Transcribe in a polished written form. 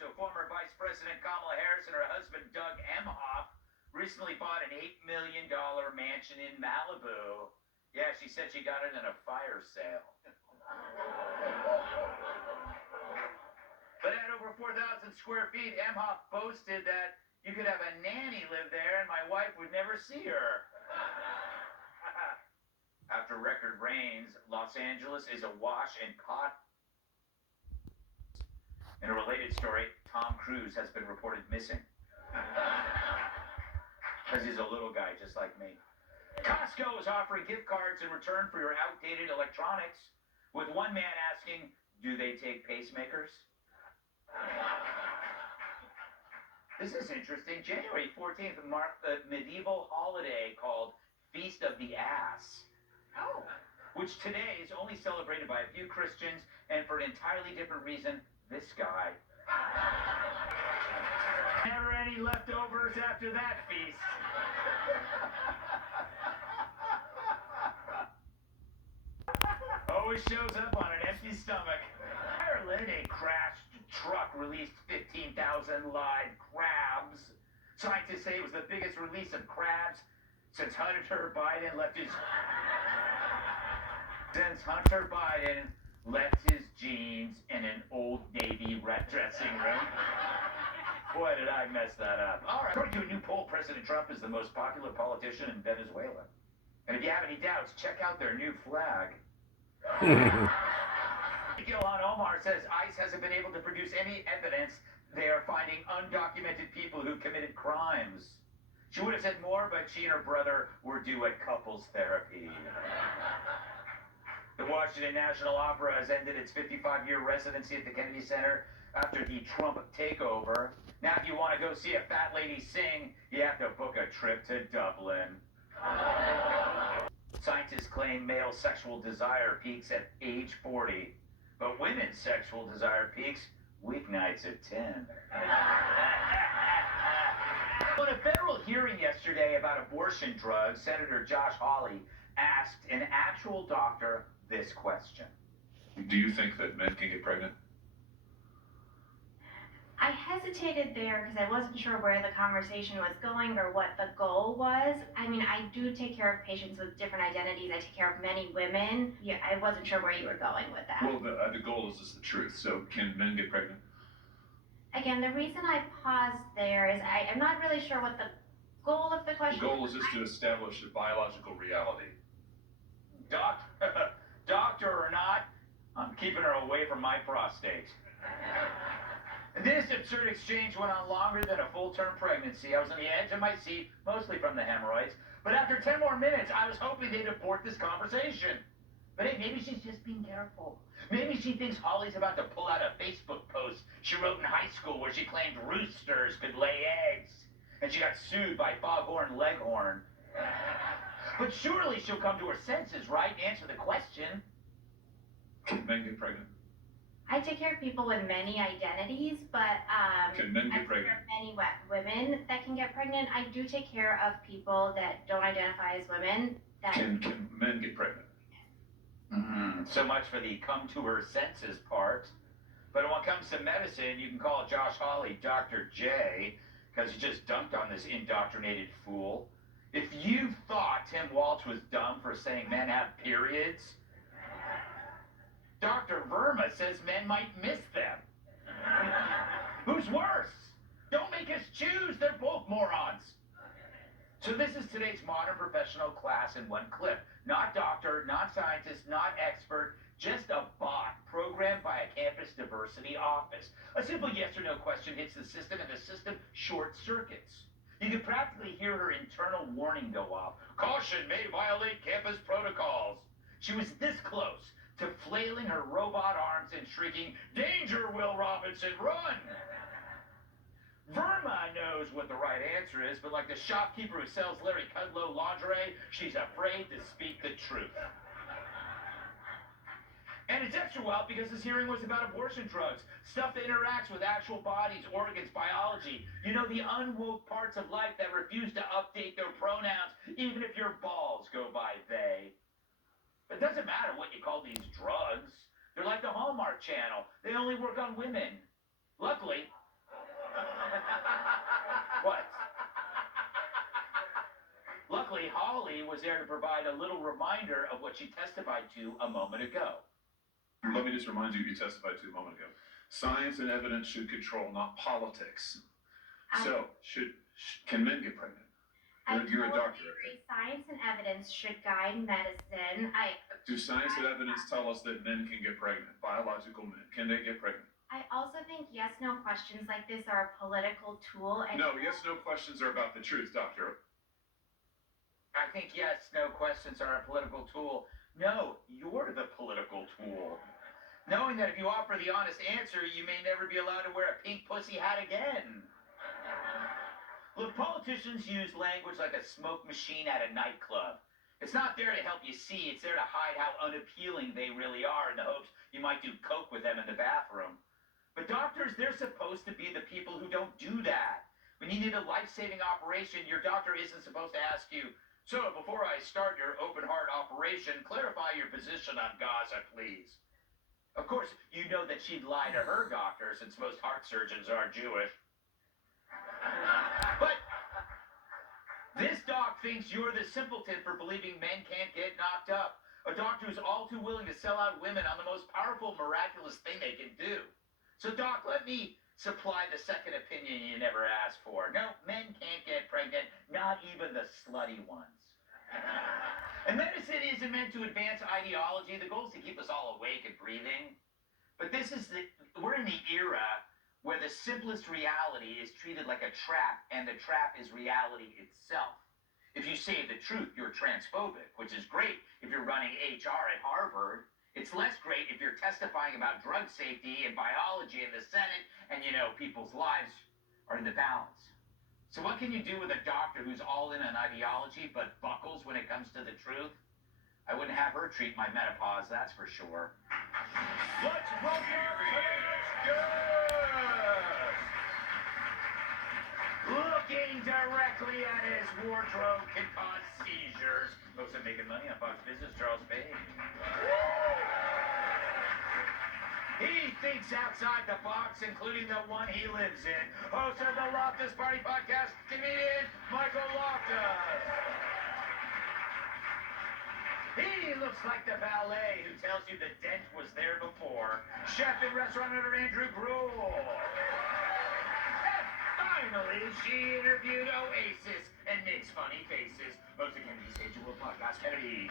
So former Vice President Kamala Harris and her husband Doug Emhoff recently bought an $8 million mansion in Malibu. Yeah, she said she got it in a fire sale. But at over 4,000 square feet, Emhoff boasted that you could have a nanny live there and my wife would never see her. After record rains, Los Angeles is awash in cotton. In a related story, Tom Cruise has been reported missing. Because he's a little guy just like me. Costco is offering gift cards in return for your outdated electronics, with one man asking, do they take pacemakers? This is interesting. January 14th marked the medieval holiday called Feast of the Ass. Oh. Which today is only celebrated by a few Christians, and for an entirely different reason, this guy. Never any leftovers after that feast. Always shows up on an empty stomach. Ireland, a crashed truck released 15,000 live crabs. Scientists say it was the biggest release of crabs since Hunter Biden left his jeans in an Old Navy red dressing room. Boy, did I mess that up. All right. According to a new poll, President Trump is the most popular politician in Venezuela. And if you have any doubts, check out their new flag. Ilhan Omar says ICE hasn't been able to produce any evidence they are finding undocumented people who committed crimes. She would have said more, but she and her brother were due at couples therapy. The Washington National Opera has ended its 55-year residency at the Kennedy Center after the Trump takeover. Now, if you want to go see a fat lady sing, you have to book a trip to Dublin. Scientists claim male sexual desire peaks at age 40, but women's sexual desire peaks weeknights at 10. In a federal hearing yesterday about abortion drugs, Senator Josh Hawley asked an actual doctor this question. Do you think that men can get pregnant? I hesitated there because I wasn't sure where the conversation was going or what the goal was. I mean, I do take care of patients with different identities. I take care of many women. Yeah, I wasn't sure where you were going with that. Well, the goal is the truth. So can men get pregnant? Again, the reason I paused there is I'm not really sure what the goal of the question is. The goal is just to establish a biological reality. Doctor or not, I'm keeping her away from my prostate. This absurd exchange went on longer than a full-term pregnancy. I was on the edge of my seat, mostly from the hemorrhoids. But after 10 more minutes, I was hoping they'd abort this conversation. But hey, maybe she's just being careful. Maybe she thinks Holly's about to pull out a Facebook post she wrote in high school where she claimed roosters could lay eggs. And she got sued by Foghorn Leghorn. But surely she'll come to her senses, right? Answer the question. Can men get pregnant? I take care of people with many identities, but can men get pregnant? Many women that can get pregnant. I do take care of people that don't identify as women. Can men get pregnant? So much for the come to her senses part. But when it comes to medicine, you can call Josh Hawley Dr. J, because he just dunked on this indoctrinated fool. If you thought Tim Walsh was dumb for saying men have periods, Dr. Verma says men might miss them. Who's worse? Don't make us choose. They're both morons. So this is today's modern professional class in one clip. Not doctor, not scientist, not expert, just a bot programmed by a campus diversity office. A simple yes or no question hits the system and the system short circuits. You can practically hear her internal warning go off. Caution may violate campus protocols. She was this close to flailing her robot arms and shrieking, "Danger, Will Robinson, run!" Verma knows what the right answer is, but like the shopkeeper who sells Larry Kudlow lingerie, she's afraid to speak the truth. And it's extra wild because this hearing was about abortion drugs, stuff that interacts with actual bodies, organs, biology. You know, the unwoke parts of life that refuse to update their pronouns, even if your balls go by they. It doesn't matter what you call these drugs. They're like the Hallmark Channel. They only work on women. Luckily, was there to provide a little reminder of what she testified to a moment ago. Let me just remind you testified to a moment ago. Science and evidence should control, not politics. So, can men get pregnant? You're a doctor. Agree. Science and evidence should guide medicine. Do science and evidence tell us that men can get pregnant? Biological men, can they get pregnant? I also think yes/no questions like this are a political tool. And No, yes/no questions are about the truth, doctor. I think yes/no questions are a political tool. No, you're the political tool. Knowing that if you offer the honest answer, you may never be allowed to wear a pink pussy hat again. Look, politicians use language like a smoke machine at a nightclub. It's not there to help you see, it's there to hide how unappealing they really are in the hopes you might do coke with them in the bathroom. But doctors, they're supposed to be the people who don't do that. When you need a life-saving operation, your doctor isn't supposed to ask you, so before I start your open heart operation, clarify your position on Gaza, please. Of course, you know that she'd lie to her doctor since most heart surgeons are Jewish. But this doc thinks you're the simpleton for believing men can't get knocked up. A doctor who's all too willing to sell out women on the most powerful, miraculous thing they can do. So, Doc, let me supply the second opinion you never asked for. No, men can't get pregnant, not even the slutty ones. And medicine isn't meant to advance ideology. The goal is to keep us all awake and breathing. But we're in the era where the simplest reality is treated like a trap, and the trap is reality itself. If you say the truth, you're transphobic, which is great if you're running HR at Harvard. It's less great if you're testifying about drug safety and biology in the Senate, and people's lives are in the balance. So what can you do with a doctor who's all in on ideology but buckles when it comes to the truth? I wouldn't have her treat my menopause, that's for sure. Let's welcome today's guest! Looking directly at his wardrobe can cause seizures. Most of making money on Fox Business, Charles Page. He thinks outside the box, including the one he lives in. Host of the Loftus Party Podcast, comedian Michael Loftus. He looks like the valet who tells you the dent was there before. Chef and restaurant owner Andrew Gruel. And finally, she interviewed Oasis and makes funny faces. Most of Kennedy's Age World Podcast, Kennedy.